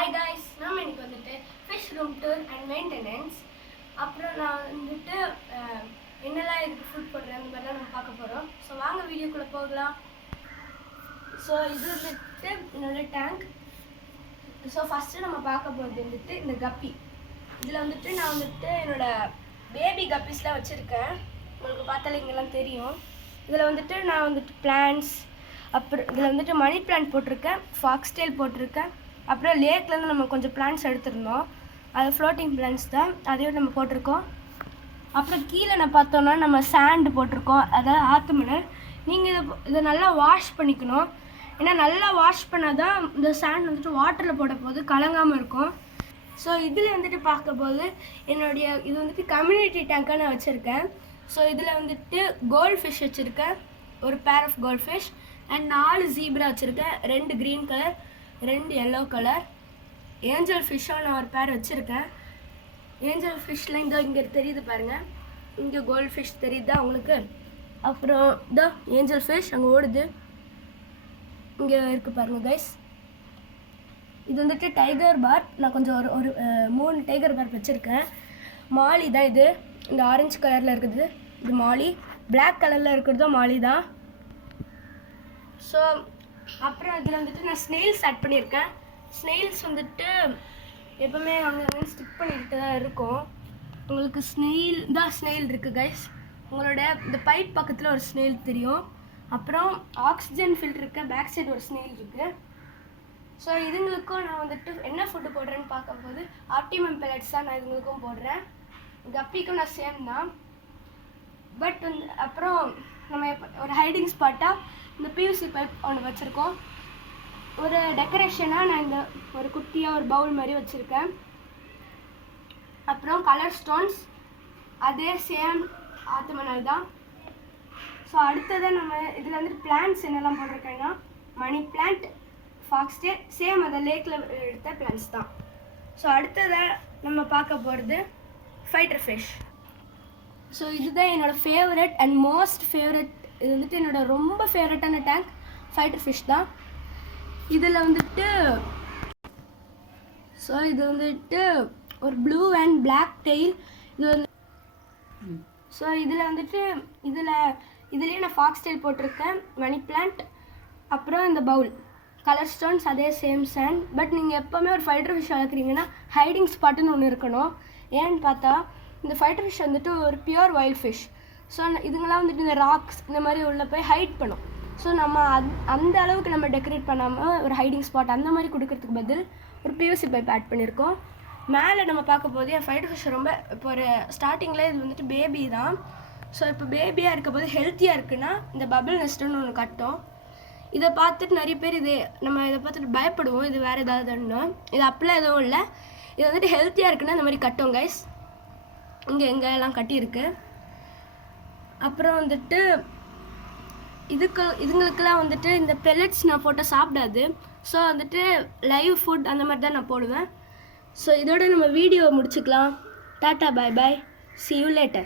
Hi guys, நம்ம இன்னைக்கு வந்துட்டு fish room tour and maintenance. அப்புறம் நான் வந்துட்டு என்னெல்லாம் இதுக்கு ஃபுட் போடுறேன் அந்த மாதிரிலாம் நம்ம பார்க்க போகிறோம். ஸோ வாங்க வீடியோக்குள்ளே போகலாம். ஸோ இது வந்துட்டு என்னோடய டேங்க். ஸோ ஃபஸ்ட்டு நம்ம பார்க்க போகிறது வந்துட்டு இந்த கப்பி. இதில் வந்துட்டு நான் வந்துட்டு என்னோடய பேபி கப்பீஸ்லாம் வச்சுருக்கேன். உங்களுக்கு பார்த்தாலே இங்கெல்லாம் தெரியும். இதில் வந்துட்டு நான் வந்துட்டு பிளான்ட்ஸ், அப்புறம் இதில் வந்துட்டு மணி பிளான்ட் போட்டிருக்கேன், ஃபாக்ஸ்டெயில் போட்டிருக்கேன். அப்புறம் லேக்லேருந்து நம்ம கொஞ்சம் பிளான்ட்ஸ் எடுத்துருந்தோம், அது ஃப்ளோட்டிங் பிளான்ட்ஸ் தான், அதையும் நம்ம போட்டிருக்கோம். அப்புறம் கீழே நான் பார்த்தோன்னா நம்ம சாண்டு போட்டிருக்கோம், அதாவது ஆற்று மணல். நீங்கள் இதை நல்லா வாஷ் பண்ணிக்கணும். ஏன்னா நல்லா வாஷ் பண்ணால் தான் இந்த சாண்ட் வந்துட்டு வாட்டரில் போட போது கலங்காமல் இருக்கும். ஸோ இதில் வந்துட்டு பார்க்கும்போது என்னுடைய இது வந்துட்டு கம்யூனிட்டி டேங்காக நான் வச்சுருக்கேன். ஸோ இதில் வந்துட்டு கோல்ட் ஃபிஷ் வச்சுருக்கேன், ஒரு pair of gold fish, and 4 zebra வச்சுருக்கேன், 2 green colour, 2 yellow colour. Angel ஃபிஷ்ஷாக நான் ஒரு பேர் வச்சுருக்கேன். ஏஞ்சல் ஃபிஷ்லாம் இங்கே தெரியுது பாருங்கள், இங்கே கோல்ட் ஃபிஷ் தெரியுதா உங்களுக்கு? அப்புறம் இதோ ஏஞ்சல் ஃபிஷ் அங்கே ஓடுது, இங்கே இருக்குது பாருங்கள் கைஸ். இது வந்துட்டு டைகர் பார்ப். நான் கொஞ்சம் ஒரு 3 டைகர் பார்ப் வச்சுருக்கேன். மாலி தான் இது, இந்த ஆரஞ்சு கலரில் இருக்குது இது மாலி, பிளாக் கலரில் இருக்கிறதும் மாலி தான். ஸோ அப்புறம் இதில் வந்துட்டு நான் ஸ்னெயில்ஸ் ஆட் பண்ணியிருக்கேன். ஸ்னெயில்ஸ் வந்துட்டு எப்போவுமே அங்கே ஸ்டிக் பண்ணிக்கிட்டு தான் இருக்கும். உங்களுக்கு ஸ்னெயில் இருக்குது கைஸ். உங்களோட இந்த பைப் பக்கத்தில் ஒரு ஸ்னெயில் தெரியும். அப்புறம் ஆக்சிஜன் ஃபில்டர் இருக்க பேக் சைடு ஒரு ஸ்னெயில் இருக்குது. ஸோ இதுங்களுக்கும் நான் வந்துட்டு என்ன ஃபுட்டு போடுறேன்னு பார்க்கும்போது ஆப்டிமம் பெலட்ஸ் தான் நான் இதுங்களுக்கும் போடுறேன். கப்பிக்கும் நான் சேம் தான். பட் அப்புறம் நம்ம ஒரு ஹைடிங் ஸ்பாட்டாக இந்த பிவிசி பைப் ஒன்று வச்சுருக்கோம். ஒரு டெக்கரேஷனாக நான் இந்த ஒரு குட்டியாக ஒரு பவுல் மாதிரி வச்சுருக்கேன். அப்புறம் கலர் ஸ்டோன்ஸ் அதே சேம் ஆற்று மணல் தான். ஸோ அடுத்ததாக நம்ம இதில் வந்துட்டு பிளான்ட்ஸ் என்னெல்லாம் போட்டிருக்கேன்னா மணி பிளான்ட், ஃபாக்ஸ்டெயில், சேம் அதை லேக்கில் எடுத்த பிளான்ட்ஸ் தான். ஸோ அடுத்ததாக நம்ம பார்க்க போகிறது ஃபைட்டர் ஃபிஷ். ஸோ இதுதான் என்னோடய ஃபேவரட் அண்ட் மோஸ்ட் ஃபேவரட். இது வந்துட்டு என்னோடய ரொம்ப ஃபேவரட்டான டேங்க் ஃபைட்டர் ஃபிஷ் தான். இதில் வந்துட்டு இது வந்துட்டு ஒரு ப்ளூ அண்ட் பிளாக் டெயில். இது வந்து ஸோ இதில் வந்துட்டு இதுலேயே நான் ஃபாக்ஸ்டெயில் போட்டிருக்கேன், மணி பிளான்ட், அப்புறம் இந்த பவுல் கலர் ஸ்டோன்ஸ் அதே சேம் சேண்ட். பட் நீங்கள் எப்போவுமே ஒரு ஃபைட்டர் ஃபிஷ் வளர்க்குறீங்கன்னா ஹைடிங் ஸ்பாட்டுன்னு ஒன்று இருக்கணும். ஏன்னு பார்த்தா இந்த ஃபைட்டர் ஃபிஷ் வந்துட்டு ஒரு பியூர் வைல்ட் ஃபிஷ். ஸோ இதுங்களாம் வந்துட்டு இந்த ராக்ஸ் இந்த மாதிரி உள்ளே போய் ஹைட் பண்ணும். ஸோ நம்ம அந்த அளவுக்கு நம்ம டெக்கரேட் பண்ணாமல் ஒரு ஹைடிங் ஸ்பாட் அந்த மாதிரி கொடுக்கறதுக்கு பதில் ஒரு பிவிசி பைப் ஆட் பண்ணியிருக்கோம். மேலே நம்ம பார்க்க போது என் ஃபைட்டர் ஃபிஷ் ரொம்ப இப்போ ஒரு ஸ்டார்டிங்கில் இது வந்துட்டு பேபி தான். ஸோ இப்போ பேபியாக இருக்க போது ஹெல்த்தியாக இருக்குன்னா இந்த பபிள் நெஸ்ட்டுன்னு ஒன்று கட்டும். இதை பார்த்துட்டு நிறைய பேர் நம்ம இதை பார்த்துட்டு பயப்படுவோம், இது வேறு ஏதாவதுன்னு. இது அப்படிலாம் எதுவும் இல்லை. இது வந்துட்டு ஹெல்த்தியாக இருக்குன்னா இந்த மாதிரி கட்டும் கைஸ். எங்கெல்லாம் கட்டியிருக்கு. அப்புறம் வந்துட்டு இதுங்களுக்கெல்லாம் வந்துட்டு இந்த பெல்லட்ஸ் நான் போட்டால் சாப்பிடாது. ஸோ வந்துட்டு லைவ் ஃபுட் அந்த மாதிரி தான் நான் போடுவேன். ஸோ இதோட நம்ம வீடியோ முடிச்சுக்கலாம். Tata, bye bye, see you later.